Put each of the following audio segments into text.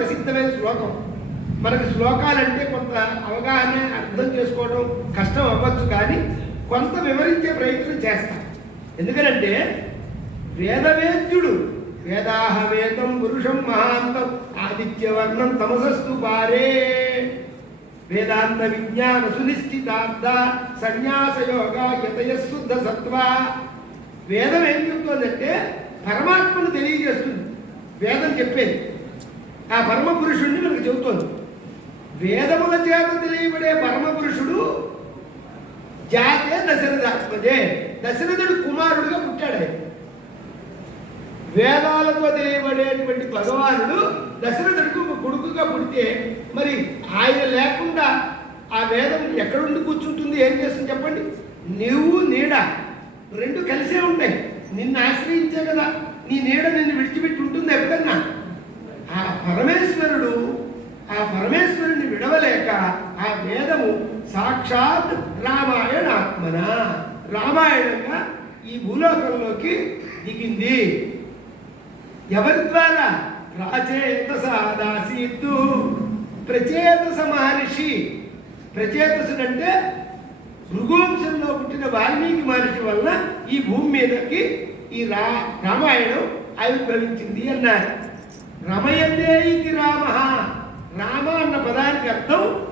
ప్రసిద్ధమైన శ్లోకం. మనకి శ్లోకాలంటే కొంత అవగాహన అర్థం చేసుకోవడం కష్టం అవ్వచ్చు కానీ కొంత వివరించే ప్రయత్నం చేస్తాం. ఎందుకనంటే వేదవేద్యుడు వేదాహ వేదం పురుషం మహాంతం ఆదిత్యవర్ణం తమసస్తు పారే. వేదాంత విజ్ఞాన సునిశ్చితార్థ సన్యాస యోగ యతయ సత్వ. వేదం ఏం చెప్తుందంటే పరమాత్మను తెలియజేస్తుంది. వేదం చెప్పేది. ఆ పరమ పురుషుడిని మనకు చెబుతోంది. వేదముల చేత తెలియబడే పరమ పురుషుడు జాతే దశరథాత్మజే. దశరథుడు కుమారుడుగా పుట్టాడు ఆయన. వేదాలతో తెలియబడేటువంటి భగవానుడు దశరథుడికి ఒక కొడుకుగా పుడితే మరి ఆయన లేకుండా ఆ వేదం ఎక్కడుండి కూర్చుంటుంది? ఏం చేస్తుంది చెప్పండి? నీవు నీడ రెండు కలిసే ఉంటాయి. నిన్ను ఆశ్రయించే కదా. నీ నీడ నిన్ను విడిచిపెట్టి ఉంటుంది ఎప్పుడన్నా? ఆ పరమేశ్వరుడు ఆ పరమేశ్వరుని విడవలేక ఆ వేదము సాక్షాత్ రామాయణ ఆత్మన రామాయణంగా ఈ భూలోకంలోకి దిగింది. ఎవరి ద్వారా? ప్రాచేతస దాసీత్తు ప్రచేతస మహర్షి ప్రచేతసుడంటే భృగువంశంలో పుట్టిన వాల్మీకి మహర్షి వల్ల ఈ భూమి మీదకి ఈ రా రామాయణం ఆవిర్భవించింది అన్నారు. రమయతే ఇది రామ. రామ అన్న పదానికి అర్థం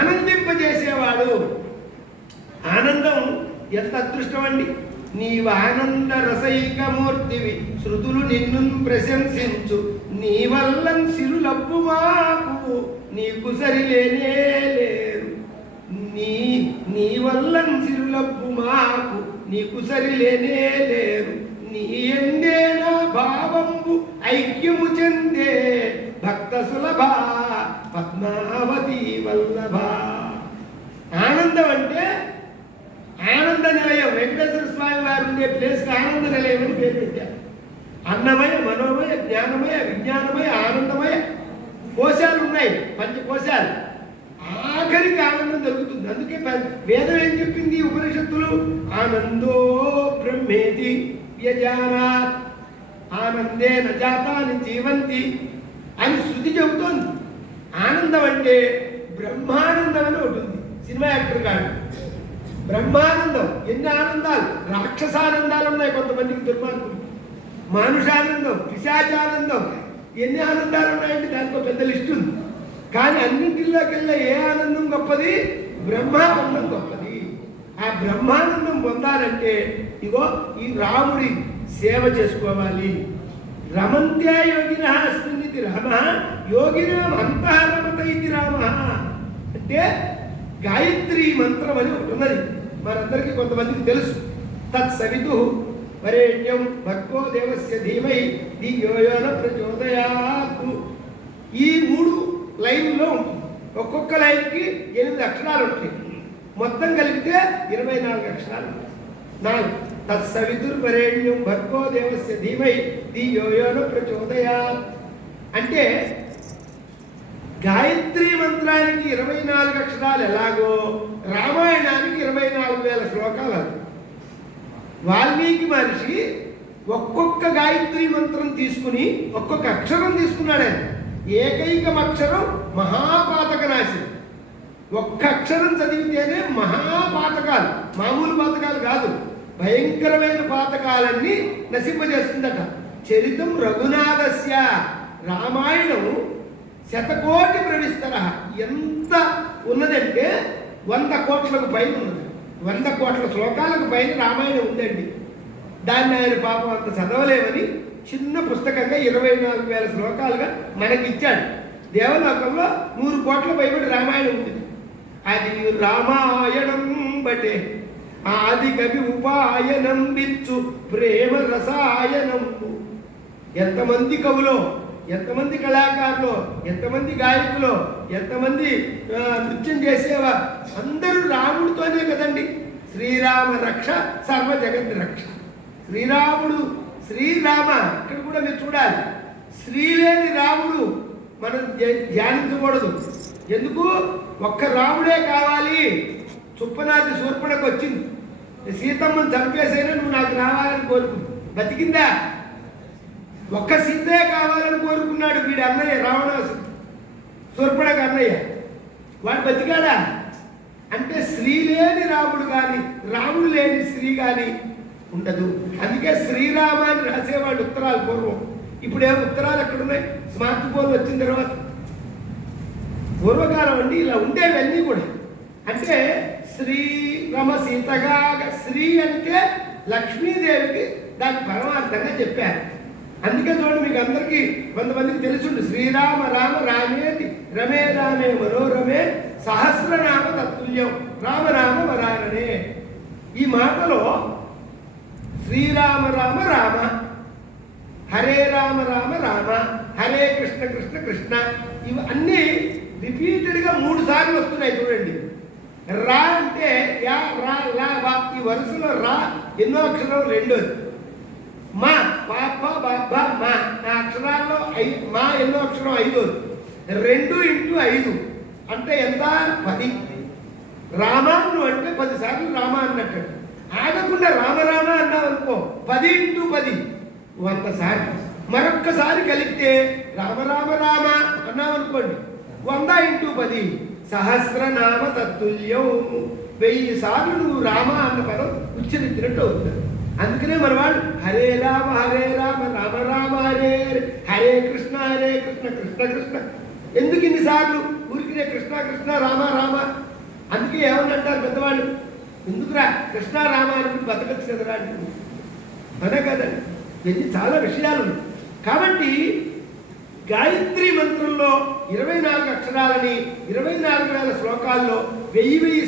ఆనందింపజేసేవాడు. ఆనందం ఎంత అదృష్టం అండి? నీవు ఆనంద రసైకమూర్తివి శృతులు నిన్ను ప్రశంసించు. నీ వల్ల సిరులబ్బు మాకు నీకు సరిలేనే లేరు. నీ నీ వల్ల సిరులబ్బు మాకు నీకు సరిలేనే లేరు. అనే ప్లేస్కి ఆనంద నిలయం అని పేరు పెట్టారు అన్నమయ మనోమయ జ్ఞానమయ విజ్ఞానమయ ఆనందమయ కోశాలు ఉన్నాయి పంచ కోశాలు. ఆఖరికి ఆనందం దొరుకుతుంది అందుకే వేదం ఏం చెప్పింది ఉపనిషత్తులు? ఆనందో బ్రహ్మేది వ్యజానాత్ ఆనందే నజాతాని జీవంతి అని శృతి చెబుతోంది. ఆనందం అంటే బ్రహ్మానందం అని ఒకటి ఉంది. సినిమా యాక్టర్ కాదు బ్రహ్మానందం. ఎన్ని ఆనందాలు? రాక్షసానందాలు ఉన్నాయి కొంతమందికి దుర్మార్గులు. మానుషానందం పిశాచానందం. ఎన్ని ఆనందాలు ఉన్నాయంటే దాంట్లో పెద్ద లిస్ట్ ఉంది. కానీ అన్నింటిలోకెల్లా ఏ ఆనందం గొప్పది? బ్రహ్మానందం గొప్పది. ఆ బ్రహ్మానందం పొందాలంటే ఇగో ఈ రాముడి సేవ చేసుకోవాలి. రమంత్యా యోగిన అస్మిన్ ఇది రామ యోగినాం అంతః రమత ఇది రామ. అంటే గాయత్రి మంత్రం అని ఒకటి ఉన్నది. మనందరికీ కొంతమందికి తెలుసు. తత్ సవితు వరేణ్యం భక్వో దేవస్య ధీమై యోయోన ప్రచోదయాత్. ఈ మూడు లైన్లో ఉంటుంది. ఒక్కొక్క లైన్కి ఎనిమిది అక్షరాలు ఉంటాయి. మొత్తం కలిపితే ఇరవై నాలుగు అక్షరాలు ఉంటాయి. నాలుగు. తత్సవితుర్వరేణ్యం భర్గో దేవస్య ధీమై ది యోయోన ప్రచోదయా అంటే గాయత్రి మంత్రానికి ఇరవై నాలుగు అక్షరాలు ఎలాగో రామాయణానికి ఇరవై నాలుగు వేల శ్లోకాలు అవి. వాల్మీకి మహర్షి ఒక్కొక్క గాయత్రి మంత్రం తీసుకుని ఒక్కొక్క అక్షరం తీసుకున్నాడు ఆయన. ఏకైకం అక్షరం మహాపాతక రాశి. ఒక్క అక్షరం చదివితేనే మహాపాతకాలు. మామూలు పాతకాలు కాదు. భయంకరమైన పాతకాలన్నీ నశింపజేస్తుందట. చరితం రఘునాథస్య. రామాయణం శతకోటి ప్రవిస్తర ఎంత ఉన్నదంటే వంద కోట్లకు పైన ఉన్నది. వంద కోట్ల శ్లోకాలకు పైన రామాయణం ఉందండి. దాన్ని ఆయన పాపం అంత చదవలేమని చిన్న పుస్తకంగా ఇరవై నాలుగు వేల శ్లోకాలుగా మనకి ఇచ్చాడు. దేవలోకంలో నూరు కోట్ల పైబడి రామాయణం ఉంది. అది రామాయణం బటే. ఆది కవి ఉపాయనం బిచ్చు ప్రేమ రసాయనం ఎంతమంది కవులో ఎంతమంది కళాకారులు ఎంతమంది గాయకులు ఎంతమంది నృత్యం చేసేవా? అందరూ రాముడితోనే కదండి. శ్రీరామ రక్ష సర్వ జగత్ రక్ష. శ్రీరాముడు శ్రీరామ ఇక్కడ కూడా మీరు చూడాలి. శ్రీలేని రాముడు మనం ధ్యానించకూడదు. ఎందుకు? ఒక్క రాముడే కావాలి. చుప్పనాది శూర్పణకు వచ్చింది. సీతమ్మను చంపేసైనా నువ్వు నాకు రావాలని కోరుకుంది బతికిందా? ఒక్క సీతే కావాలని కోరుకున్నాడు వీడి అన్నయ్య రావణాసు సూర్పణక అన్నయ్య. వాడు బతికాడా? అంటే స్త్రీ లేని రాముడు కానీ రాముడు లేని స్త్రీ కానీ ఉండదు. అందుకే శ్రీరామ అని రాసేవాడు ఉత్తరాలు పూర్వం. ఇప్పుడేమో ఉత్తరాలు ఎక్కడున్నాయి? స్మార్ట్ ఫోన్ వచ్చిన తర్వాత. పూర్వకాలం అండి ఇలా ఉండేవన్నీ కూడా. అంటే శ్రీ రమ సీతగా శ్రీ అంటే లక్ష్మీదేవికి దాని పరమార్థంగా చెప్పారు. అందుకే చూడండి మీకు అందరికీ కొంతమందికి తెలుసుండు. శ్రీరామ రామ రామేతి రమే రామే మనోరమే సహస్రనామ తత్తుల్యం. రామరామ వరాననే. ఈ మాటలో శ్రీరామ రామ రామ హరే రామ రామ రామ హరే కృష్ణ కృష్ణ కృష్ణ ఇవి అన్నీ రిపీటెడ్గా మూడు సార్లు వస్తున్నాయి చూడండి. రా అంటే యా రా లా వా ఈ వరుసలో రా ఎన్నో అక్షరం రెండోది. మా పాప బాబ మా. ఆ అక్షరాల్లో ఐ మా ఎన్నో అక్షరం ఐదు రెండు ఇంటూ ఐదు అంటే ఎంత? పది. రామాను అంటే పది సార్లు రామ అన్నట్టు. ఆగకుండా రామరామ అన్నావు అనుకో పది ఇంటూ పది. వంద సార్లు మరొక్కసారి కలిపితే రామరామ రామ అన్నావు అనుకోండి వంద ఇంటూ పది. సహస్రనామ తత్తుల్యం. వెయ్యి సార్లు నువ్వు రామ అన్న పదం ఉచ్చరించినట్టు అవుతుంది. అందుకనే మన హరే రామ హరే రామ రామ రామ హరే హరే. కృష్ణ హరే కృష్ణ కృష్ణ కృష్ణ. ఎందుకు ఇన్నిసార్లు ఊరికినే కృష్ణ కృష్ణ రామ రామ? అందుకే ఏమని అంటారు పెద్దవాళ్ళు? ఎందుకురా కృష్ణ రామ అని బతకచ్చు కదరా అంటారు? అదే కదండి ఇవన్నీ చాలా విషయాలు. కాబట్టి గాయత్రి మంత్రంలో ఇరవై నాలుగు అక్షరాలని ఇరవై నాలుగు వేల శ్లోకాల్లో వెయ్యి వెయ్యి